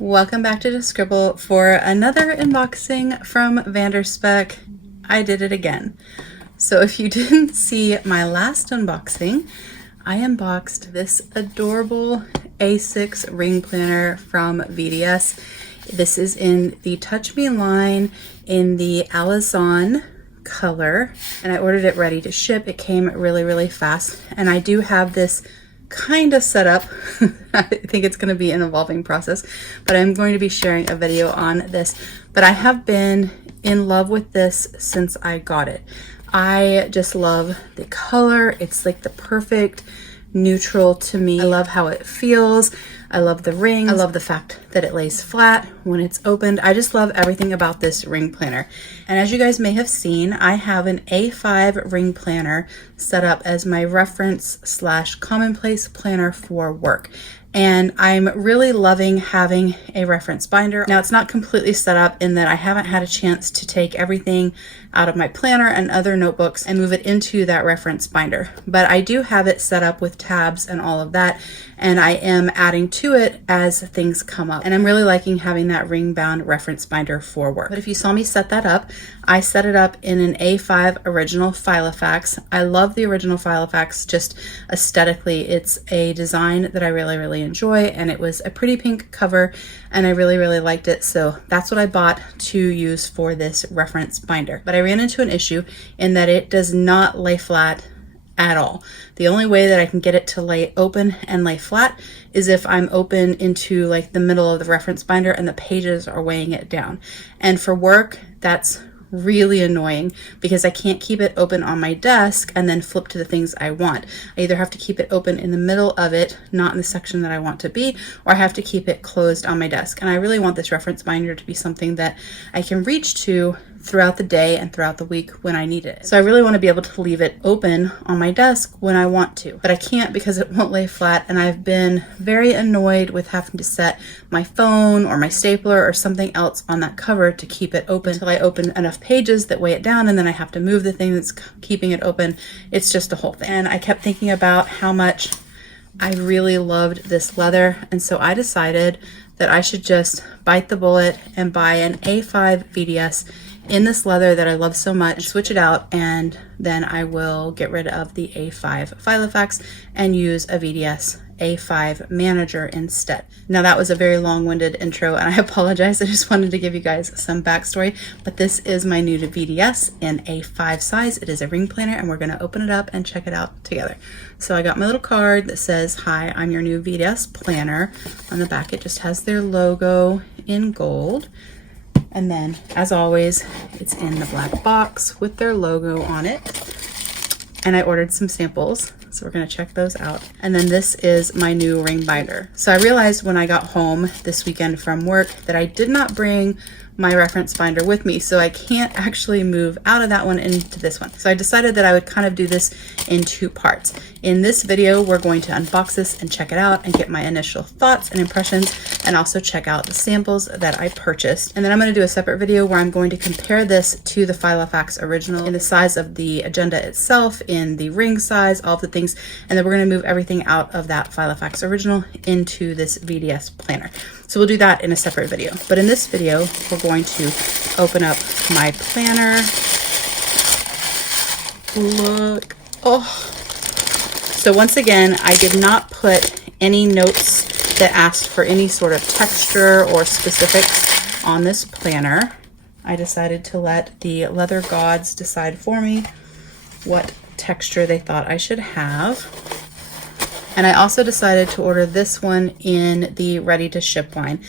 Welcome back to Scribble for another unboxing from Vanderspec. I did it again. So if you didn't see my last unboxing, I unboxed this adorable A6 ring planner from VDS. This is in the Touch Me line in the Alezan color, and I ordered it ready to ship. It came really fast, and I do have this kind of set up. I think it's going to be an evolving process, but I'm going to be sharing a video on this. But I have been in love with this since I got it. I just love the color. It's like the perfect neutral to me. I love how it feels. I love the ring. I love the fact that it lays flat when it's opened. I just love everything about this ring planner. And as you guys may have seen, I have an A5 ring planner set up as my reference / commonplace planner for work. And I'm really loving having a reference binder. Now, it's not completely set up in that I haven't had a chance to take everything out of my planner and other notebooks and move it into that reference binder. But I do have it set up with tabs and all of that, and I am adding to it as things come up. And I'm really liking having that ring bound reference binder for work. But if you saw me set that up, I set it up in an A5 original Filofax. I love the original Filofax just aesthetically. It's a design that I really enjoy, and it was a pretty pink cover, and I really liked it. So that's what I bought to use for this reference binder. But I ran into an issue in that it does not lay flat at all. The only way that I can get it to lay open and lay flat is if I'm open into like the middle of the reference binder and the pages are weighing it down. And for work, that's really annoying because I can't keep it open on my desk and then flip to the things I want. I either have to keep it open in the middle of it, not in the section that I want to be, or I have to keep it closed on my desk. And I really want this reference binder to be something that I can reach to throughout the day and throughout the week when I need it. So I really want to be able to leave it open on my desk when I want to, but I can't because it won't lay flat. And I've been very annoyed with having to set my phone or my stapler or something else on that cover to keep it open until I open enough pages that weigh it down, and then I have to move the thing that's keeping it open. It's just a whole thing. And I kept thinking about how much I really loved this leather, and so I decided that I should just bite the bullet and buy an A5 VDS in this leather that I love so much, switch it out, and then I will get rid of the A5 Filofax and use a VDS A5 Manager instead. Now, that was a very long-winded intro, and I apologize. I just wanted to give you guys some backstory, but this is my new to VDS in A5 size. It is a ring planner, and we're going to open it up and check it out together. So I got my little card that says, "Hi, I'm your new VDS planner." On the back, it just has their logo in gold. And then, as always, it's in the black box with their logo on it. And I ordered some samples, so we're going to check those out. And then this is my new ring binder. So I realized when I got home this weekend from work that I did not bring my reference binder with me, so I can't actually move out of that one into this one. So I decided that I would kind of do this in two parts. In this video, we're going to unbox this and check it out and get my initial thoughts and impressions, and also check out the samples that I purchased. And then I'm going to do a separate video where I'm going to compare this to the Filofax original in the size of the agenda itself, in the ring size, all of the things, and then we're going to move everything out of that Filofax original into this VDS planner. So we'll do that in a separate video. But in this video, we're going to open up my planner. Look. Oh. So once again, I did not put any notes that asked for any sort of texture or specifics on this planner. I decided to let the leather gods decide for me what texture they thought I should have. And I also decided to order this one in the ready to ship line.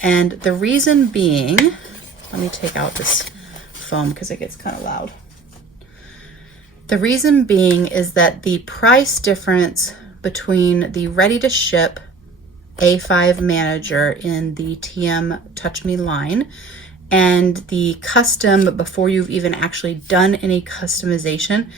And the reason being, let me take out this foam because it gets kind of loud. The reason being is that the price difference between the ready to ship A5 Manager in the TM Touch Me line and the custom before you've even actually done any customization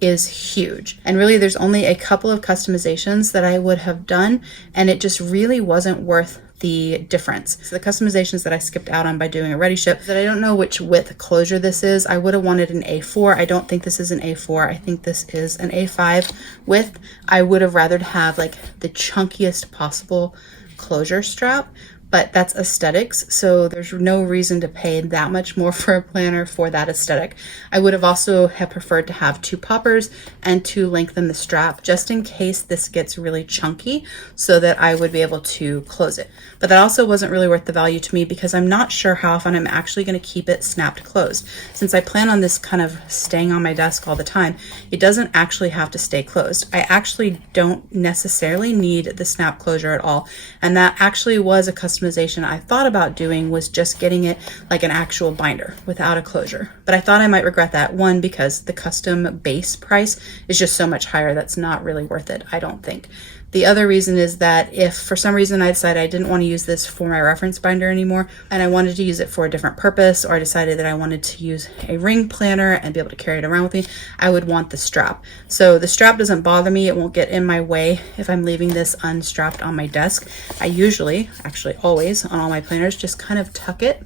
is huge. And really there's only a couple of customizations that I would have done, and it just really wasn't worth the difference. So the customizations that I skipped out on by doing a ready ship, that I don't know which width closure this is. I would have wanted an A4. I don't think this is an A4. I think this is an A5 width. I would have rather have like the chunkiest possible closure strap, but that's aesthetics, so there's no reason to pay that much more for a planner for that aesthetic. I would have also have preferred to have 2 poppers and to lengthen the strap just in case this gets really chunky so that I would be able to close it. But that also wasn't really worth the value to me because I'm not sure how often I'm actually going to keep it snapped closed. Since I plan on this kind of staying on my desk all the time, it doesn't actually have to stay closed. I actually don't necessarily need the snap closure at all, and that actually was a customization I thought about doing, was just getting it like an actual binder without a closure. But I thought I might regret that, one, because the custom base price is just so much higher. That's not really worth it, I don't think. The other reason is that if for some reason I decided I didn't want to use this for my reference binder anymore and I wanted to use it for a different purpose, or I decided that I wanted to use a ring planner and be able to carry it around with me, I would want the strap. So the strap doesn't bother me. It won't get in my way if I'm leaving this unstrapped on my desk. I usually, actually always on all my planners, just kind of tuck it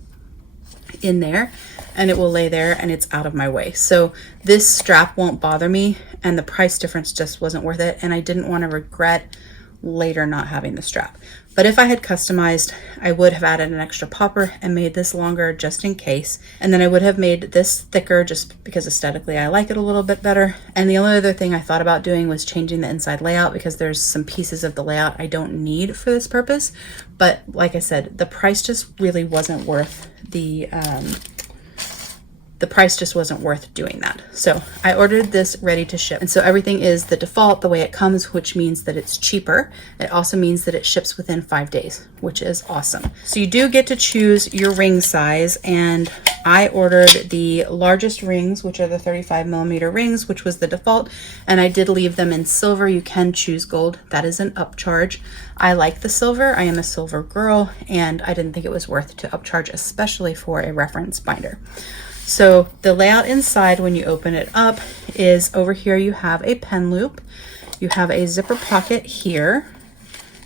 in there and it will lay there and it's out of my way. So this strap won't bother me, and the price difference just wasn't worth it, and I didn't want to regret later not having the strap. But if I had customized, I would have added an extra popper and made this longer just in case, and then I would have made this thicker just because aesthetically I like it a little bit better. And the only other thing I thought about doing was changing the inside layout, because there's some pieces of the layout I don't need for this purpose. But like I said, the price just really wasn't worth the price just wasn't worth doing that. So I ordered this ready to ship. And so everything is the default, the way it comes, which means that it's cheaper. It also means that it ships within 5 days, which is awesome. So you do get to choose your ring size, and I ordered the largest rings, which are the 35mm rings, which was the default. And I did leave them in silver. You can choose gold. That is an upcharge. I like the silver. I am a silver girl, and I didn't think it was worth to upcharge, especially for a reference binder. So the layout inside when you open it up is, over here you have a pen loop. You have a zipper pocket here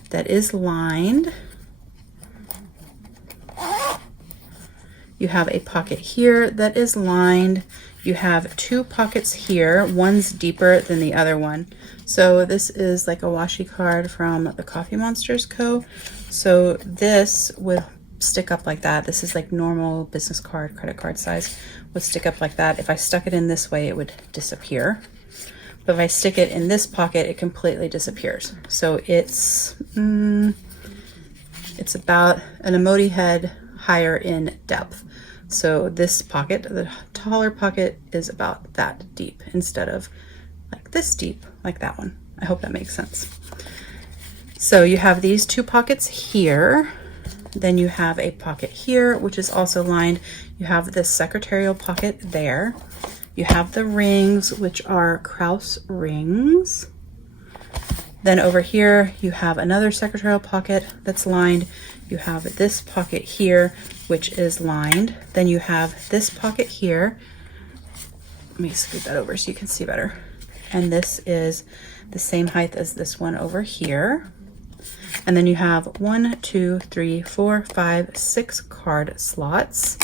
that is lined. You have a pocket here that is lined. You have 2 pockets here. One's deeper than the other one. So this is like a washi card from the Coffee Monsters Co. So this will stick up like that. This is like normal business card, credit card size, would stick up like that. If I stuck it in this way, it would disappear. But if I stick it in this pocket, it completely disappears. So it's about an emoji head higher in depth. So this pocket, the taller pocket, is about that deep instead of like this deep, like that one. I hope that makes sense. So you have these 2 pockets here. Then you have a pocket here, which is also lined. You have this secretarial pocket there. You have the rings, which are Krauss rings. Then over here, you have another secretarial pocket that's lined. You have this pocket here, which is lined. Then you have this pocket here. Let me scoot that over so you can see better. And this is the same height as this one over here. And then you have 1, 2, 3, 4, 5, 6 card slots.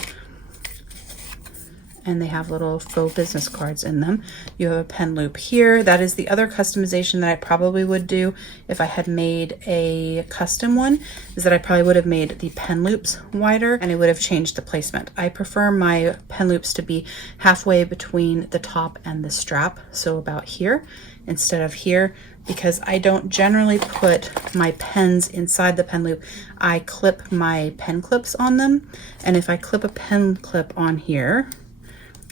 And they have little faux business cards in them. You have a pen loop here. That is the other customization that I probably would do if I had made a custom one, is that I probably would have made the pen loops wider and I would have changed the placement. I prefer my pen loops to be halfway between the top and the strap, so about here instead of here, because I don't generally put my pens inside the pen loop. I clip my pen clips on them, and if I clip a pen clip on here,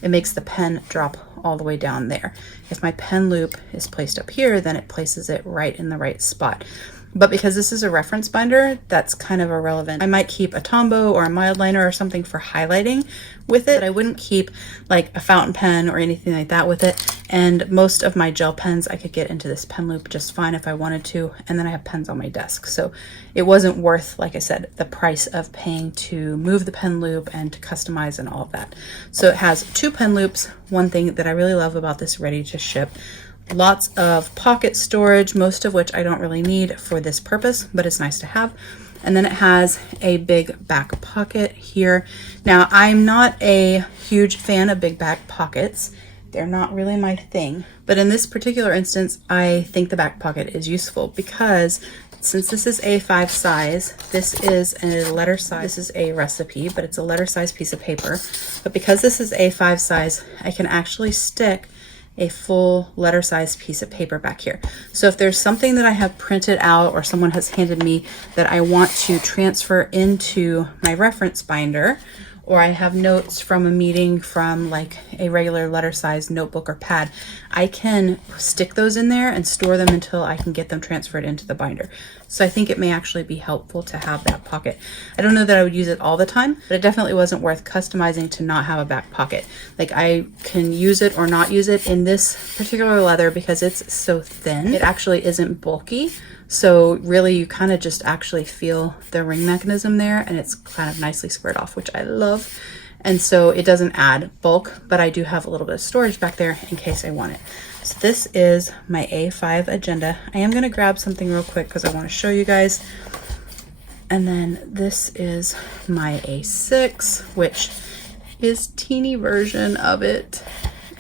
it makes the pen drop all the way down there. If my pen loop is placed up here, then it places it right in the right spot. But because this is a reference binder, that's kind of irrelevant. I might keep a Tombow or a mild liner or something for highlighting with it, but I wouldn't keep like a fountain pen or anything like that with it. And most of my gel pens I could get into this pen loop just fine if I wanted to, and then I have pens on my desk. So it wasn't worth, like I said, the price of paying to move the pen loop and to customize and all of that. So it has 2 pen loops. One thing that I really love about this ready to ship: lots of pocket storage, most of which I don't really need for this purpose, but it's nice to have. And then it has a big back pocket here. Now, I'm not a huge fan of big back pockets, They're not really my thing. But in this particular instance, I think the back pocket is useful because since this is A5 size, this is a letter size. This is a recipe, but it's a letter size piece of paper. But because this is A5 size, I can actually stick a full letter size piece of paper back here. So if there's something that I have printed out or someone has handed me that I want to transfer into my reference binder, or I have notes from a meeting from like a regular letter size notebook or pad, I can stick those in there and store them until I can get them transferred into the binder. So I think it may actually be helpful to have that pocket. I don't know that I would use it all the time, but it definitely wasn't worth customizing to not have a back pocket. Like I can use it or not use it in this particular leather because it's so thin. It actually isn't bulky. So really you kind of just actually feel the ring mechanism there, and it's kind of nicely squared off, which I love. And so it doesn't add bulk, but I do have a little bit of storage back there in case I want it. So this is my A5 agenda. I am going to grab something real quick because I want to show you guys. And then this is my A6, which is teeny version of it.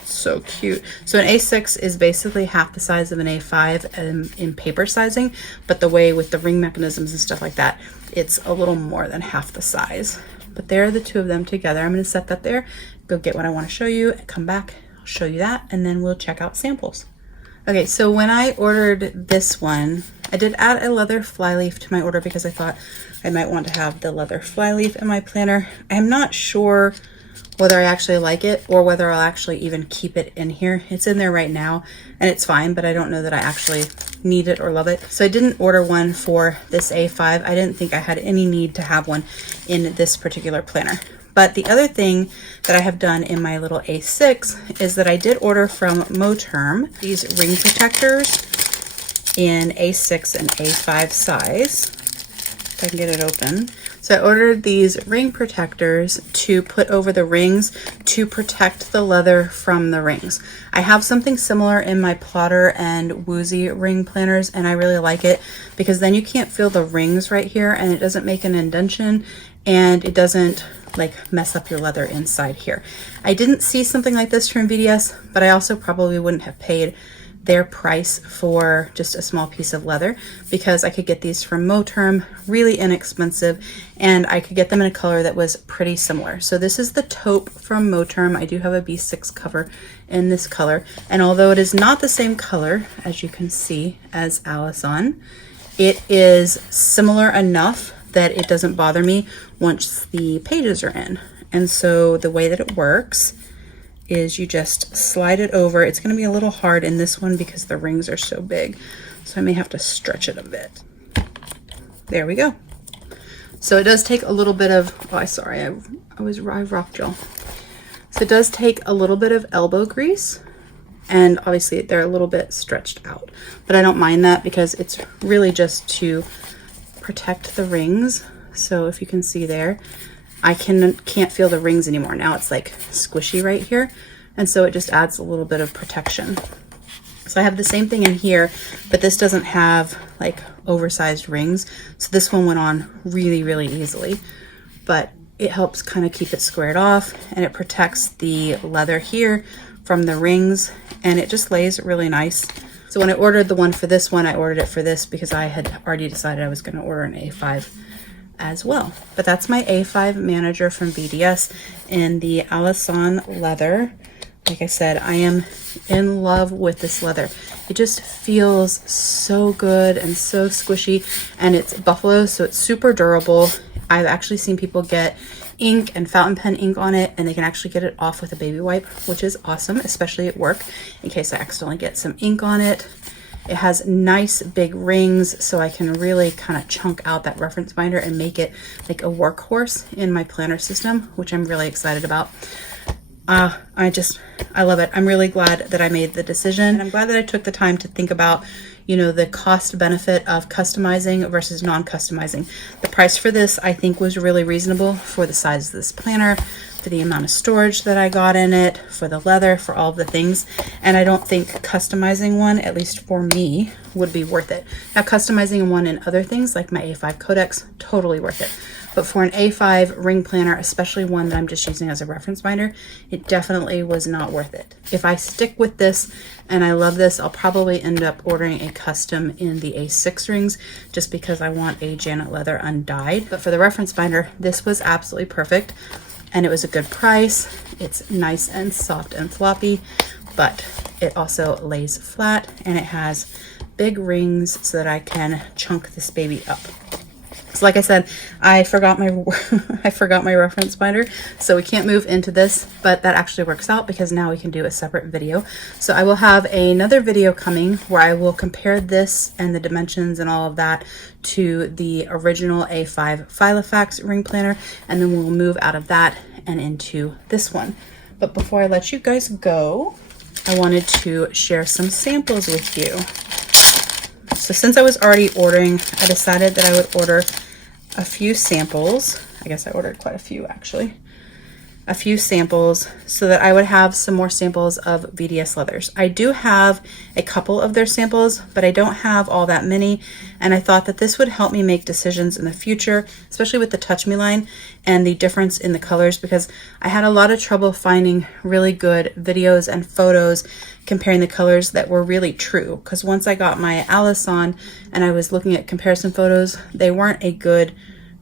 So cute. So an A6 is basically half the size of an A5 in paper sizing, but the way with the ring mechanisms and stuff like that, it's a little more than half the size. But there are the two of them together. I'm going to set that there, go get what I want to show you, come back, I'll show you that, and then we'll check out samples. Okay, so when I ordered this one, I did add a leather flyleaf to my order because I thought I might want to have the leather flyleaf in my planner. I'm not sure whether I actually like it or whether I'll actually even keep it in here. It's in there right now and it's fine, but I don't know that I actually need it or love it. So I didn't order one for this A5. I didn't think I had any need to have one in this particular planner. But the other thing that I have done in my little A6 is that I did order from Moterm these ring protectors in A6 and A5 size. If I can get it open. So I ordered these ring protectors to put over the rings to protect the leather from the rings. I have something similar in my Plotter and Woozy ring planners, and I really like it because then you can't feel the rings right here, and it doesn't make an indentation, and it doesn't like mess up your leather inside here. I didn't see something like this from VDS, but I also probably wouldn't have paid their price for just a small piece of leather because I could get these from Moterm, really inexpensive, and I could get them in a color that was pretty similar. So this is the taupe from Moterm. I do have a B6 cover in this color, and although it is not the same color as you can see as Alezan, it is similar enough that it doesn't bother me once the pages are in. And so the way that it works is you just slide it over. It's going to be a little hard in this one because the rings are so big, so I may have to stretch it a bit. There we go. So it does take a little bit of, I rocked y'all. So it does take a little bit of elbow grease, and obviously they're a little bit stretched out, but I don't mind that because it's really just to protect the rings. So if you can see there, I can't feel the rings anymore. Now it's like squishy right here. And so it just adds a little bit of protection. So I have the same thing in here, but this doesn't have like oversized rings. So this one went on really, really easily, but it helps kind of keep it squared off, and it protects the leather here from the rings, and it just lays really nice. So when I ordered the one for this one, I ordered it for this because I had already decided I was going to order an A5 as well. But that's my A5 Manager from VDS in the Alezan leather. Like I said, I am in love with this leather. It just feels so good and so squishy, and it's buffalo, so it's super durable. I've actually seen people get ink and fountain pen ink on it, and they can actually get it off with a baby wipe, which is awesome, especially at work, in case I accidentally get some ink on it. It has nice big rings, so I can really kind of chunk out that reference binder and make it like a workhorse in my planner system, which I'm really excited about. I love it. I'm really glad that I made the decision, and I'm glad that I took the time to think about, you know, the cost benefit of customizing versus non-customizing. The price for this, I think, was really reasonable for the size of this planner, for the amount of storage that I got in it, for the leather, for all of the things. And I don't think customizing one, at least for me, would be worth it. Now, customizing one in other things like my A5 Codex, totally worth it. but for an A5 ring planner, especially one that I'm just using as a reference binder, it definitely was not worth it. If I stick with this and I love this, I'll probably end up ordering a custom in the A6 rings just because I want a Janet leather undyed. But for the reference binder, this was absolutely perfect and it was a good price. It's nice and soft and floppy, but it also lays flat and it has big rings so that I can chunk this baby up. So like I said, I forgot my reference binder, so we can't move into this, but that actually works out because now we can do a separate video. So I will have another video coming where I will compare this and the dimensions and all of that to the original A5 Filofax ring planner, and then we'll move out of that and into this one. But before I let you guys go, I wanted to share some samples with you. So since I was already ordering, I decided that I would order a few samples. I guess I ordered quite a few actually. A few samples so that I would have some more samples of VDS leathers. I do have a couple of their samples, but I don't have all that many. And I thought that this would help me make decisions in the future, especially with the Touch Me line and the difference in the colors, because I had a lot of trouble finding really good videos and photos comparing the colors that were really true. Because once I got my Alezan and I was looking at comparison photos, they weren't a good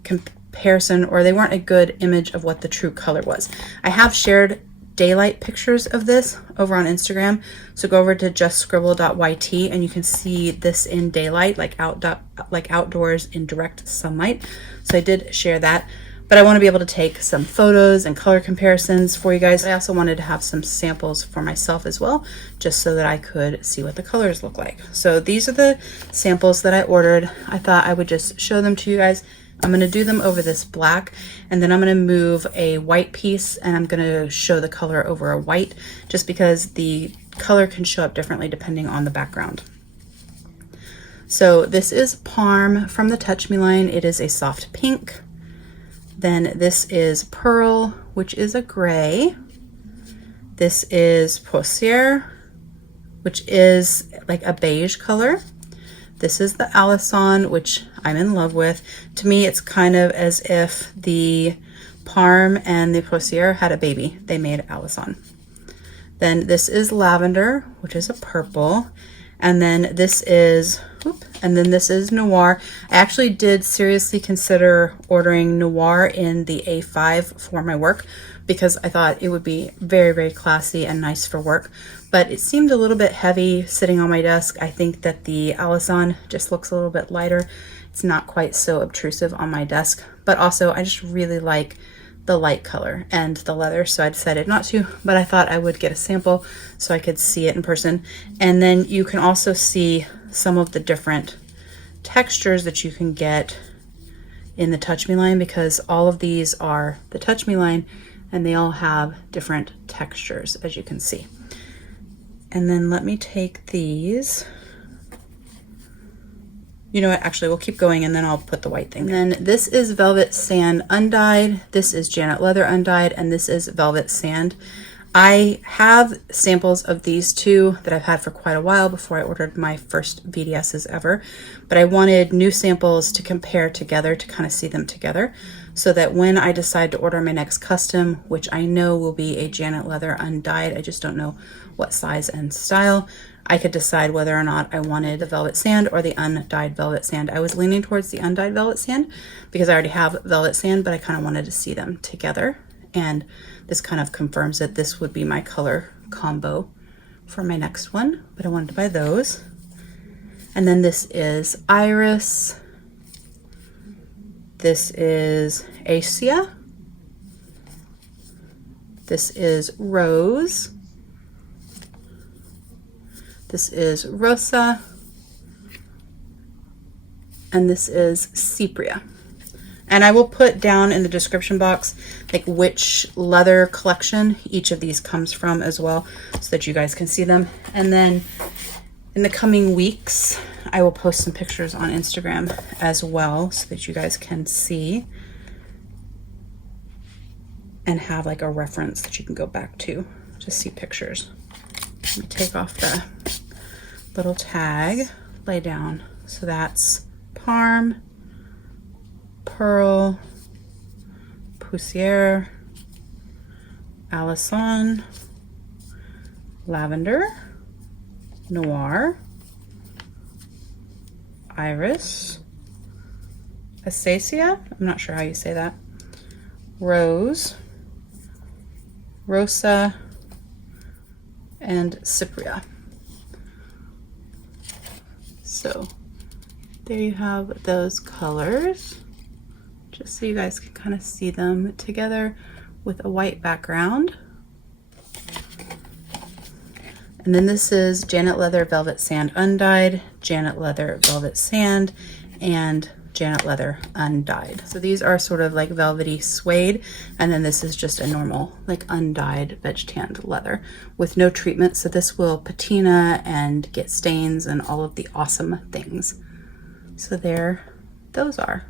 comparison, or they weren't a good image of what the true color was. I have shared daylight pictures of this over on Instagram, so go over to justscribble.yt and you can see this in daylight, like outdoors in direct sunlight. So I did share that, but I want to be able to take some photos and color comparisons for you guys. I also wanted to have some samples for myself as well, just so that I could see what the colors look like. So these are the samples that I ordered. I thought I would just show them to you guys. I'm going to do them over this black, and then I'm going to move a white piece and I'm going to show the color over a white, just because the color can show up differently depending on the background. So this is Parm from the Touch Me line. It is a soft pink. Then this is Pearl, which is a gray. This is Poussière, which is like a beige color. This is the Alezan, which I'm in love with. To me, it's kind of as if the Parm and the Poussière had a baby. They made Alezan. Then this is Lavender, which is a purple. And then this is, this is Noir. I actually did seriously consider ordering Noir in the A5 for my work because I thought it would be very, very classy and nice for work. But it seemed a little bit heavy sitting on my desk. I think that the Alezan just looks a little bit lighter. It's not quite so obtrusive on my desk, but also I just really like the light color and the leather, so I decided not to, but I thought I would get a sample so I could see it in person. And then you can also see some of the different textures that you can get in the Touch Me line, because all of these are the Touch Me line and they all have different textures, as you can see. And then let me take these. You know what, actually we'll keep going and then I'll put the white thing there. And then this is Velvet Sand undyed, this is Janet Leather undyed, and this is Velvet Sand. I have samples of these two that I've had for quite a while before I ordered my first VDSs ever, but I wanted new samples to compare together to kind of see them together, so that when I decide to order my next custom, which I know will be a Janet Leather undyed, I just don't know what size and style, I could decide whether or not I wanted the Velvet Sand or the undyed Velvet Sand. I was leaning towards the undyed Velvet Sand because I already have Velvet Sand, but I kind of wanted to see them together. And this kind of confirms that this would be my color combo for my next one, but I wanted to buy those. And then this is Iris. This is Acia. This is Rose. This is Rosa, and this is Cypria. And I will put down in the description box like which leather collection each of these comes from as well, so that you guys can see them. And then in the coming weeks, I will post some pictures on Instagram as well, so that you guys can see and have like a reference that you can go back to see pictures. Let me take off the little tag, lay down. So that's Parm, Pearl, Poussière, Alezan, Lavender, Noir, Iris, Acacia, I'm not sure how you say that, Rose, Rosa, and Cypria. So there you have those colors, just so you guys can kind of see them together with a white background. And then this is Janet Leather Velvet Sand Undyed, Janet Leather Velvet Sand, and Janet Leather Undyed. So these are sort of like velvety suede, and then this is just a normal like undyed veg tanned leather with no treatment. So this will patina and get stains and all of the awesome things. So there those are.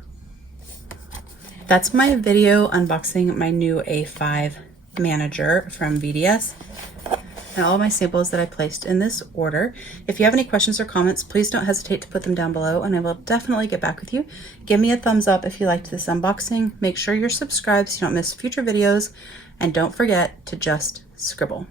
That's my video unboxing my new A5 Manager from VDS. And all my samples that I placed in this order. If you have any questions or comments, please don't hesitate to put them down below and I will definitely get back with you. Give me a thumbs up if you liked this unboxing. Make sure you're subscribed so you don't miss future videos. And don't forget to just scribble.